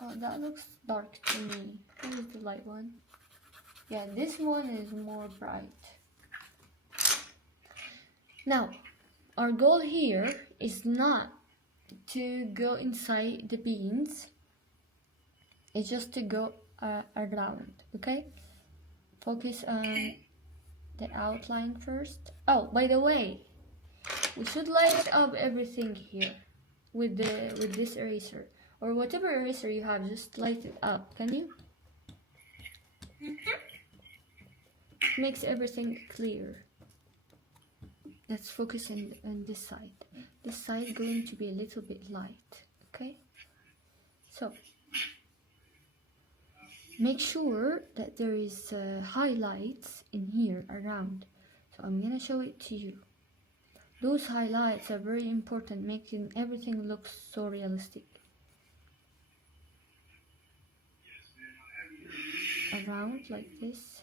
Oh, that looks dark to me. What is the light one? Yeah, this one is more bright. Now, our goal here is not to go inside the beans. It's just to go around, okay? Focus on the outline first. Oh, by the way, we should light up everything here with this eraser. Or whatever eraser you have, just light it up. Can you? Makes everything clear. Let's focus on this side. This side going to be a little bit light, okay? So, make sure that there is highlights in here around. So I'm gonna show it to you. Those highlights are very important, making everything look so realistic. Around like this.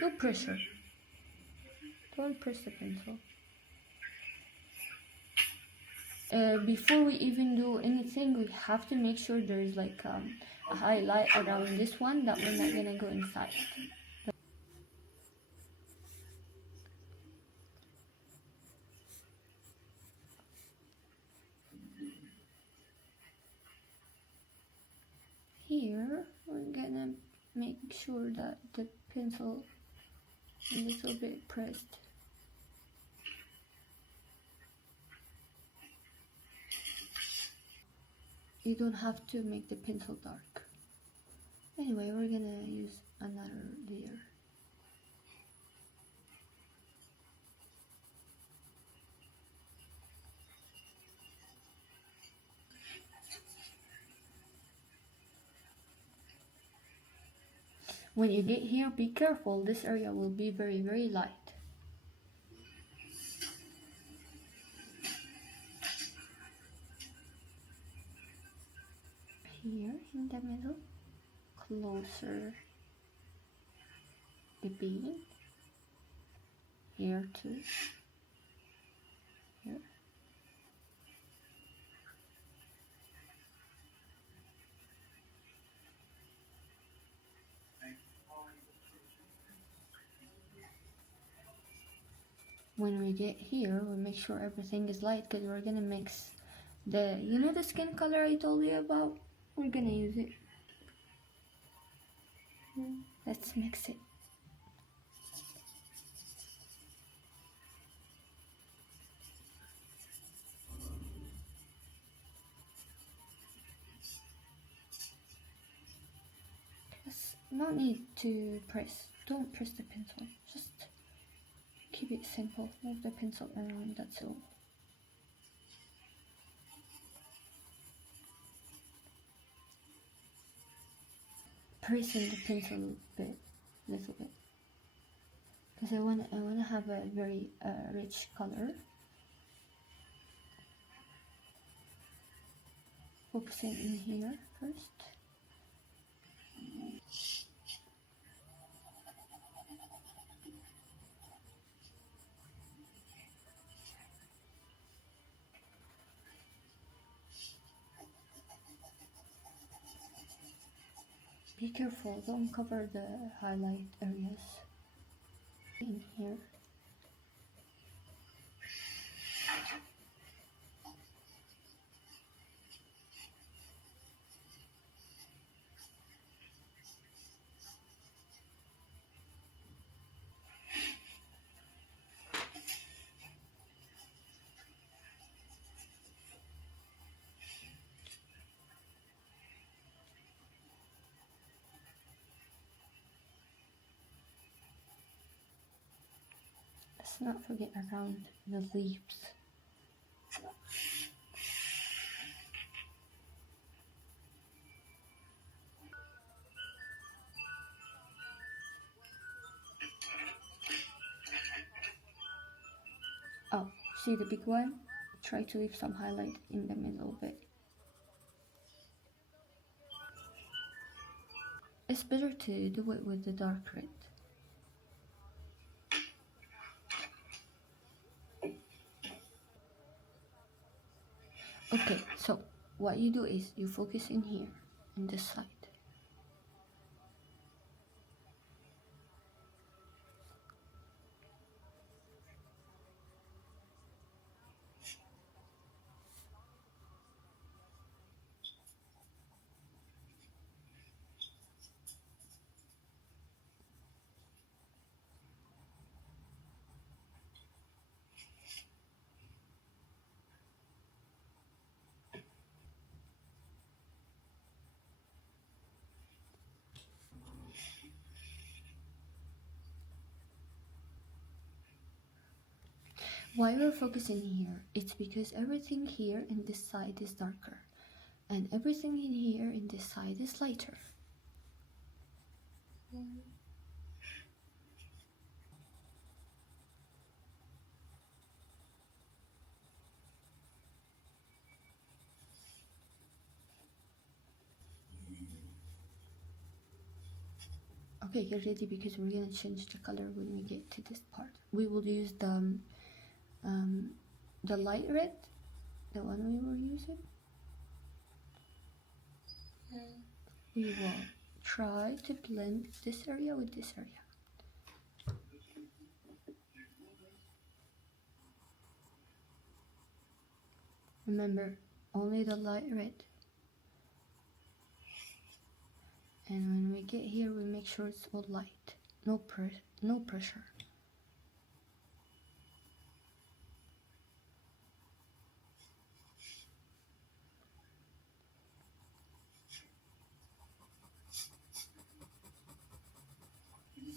No pressure. Don't press the pencil. Before we even do anything, we have to make sure there is like a highlight around this one that we're not gonna go inside. Here, we're gonna make sure that the pencil is a little bit pressed. You don't have to make the pencil dark. Anyway, we're gonna use another layer. When you get here, be careful. This area will be very, very light. Here in the middle, closer the bean. Here too. Here. When we get here, we'll make sure everything is light because we're gonna mix the, you know the skin color I told you about? We're gonna use it. Let's mix it. Yes, no need to press. Don't press the pencil. Just keep it simple. Move the pencil around, that's all. Pressing the pencil a little bit, because I wanna have a very rich color. Focusing in here first. Be careful, don't cover the highlight areas in here. Let's not forget around the leaves. Oh, see the big one? Try to leave some highlight in the middle bit. It's better to do it with the dark red. Okay, so what you do is you focus in here, in this side. Why we're focusing here? It's because everything here in this side is darker, and everything in here in this side is lighter. Okay, get ready because we're gonna change the color when we get to this part. We will use the light red, the one we were using. We will try to blend this area with this area. Remember, only the light red. And when we get here, we make sure it's all light. No pressure.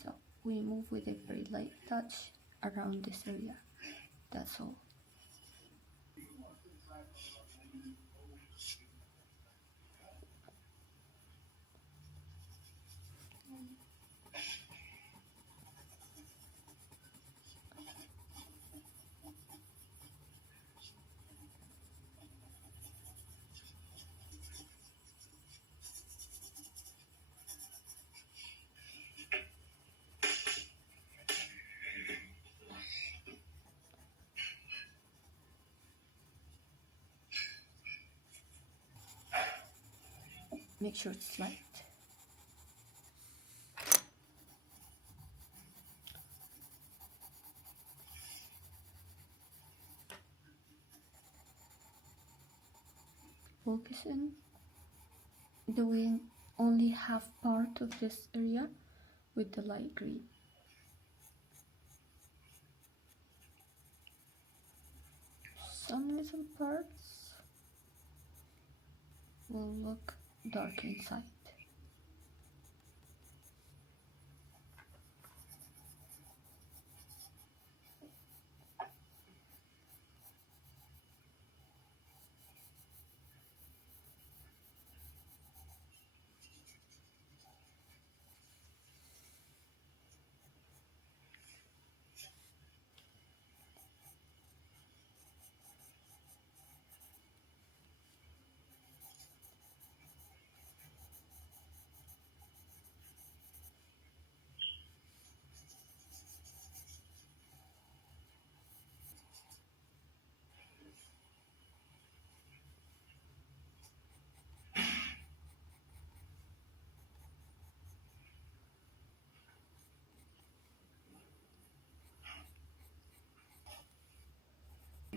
So we move with a very light touch around this area. That's all. Make sure it's light. Focusing, doing only half part of this area with the light green. Some little parts will look dark inside.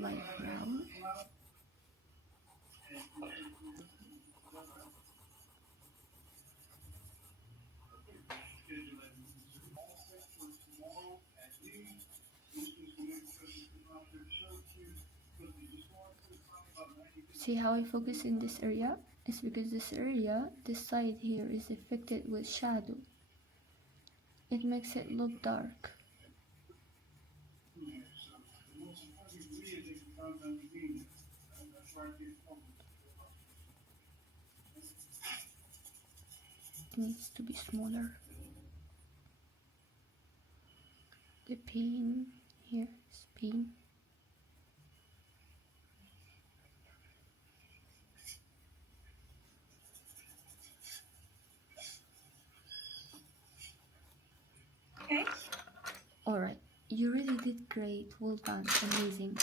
Light brown. See how I focus in this area? It's because this area, this side here, is affected with shadow. It makes it look dark. It needs to be smaller. The pin here is pin. Okay. Alright, you really did great. Well done. Amazing.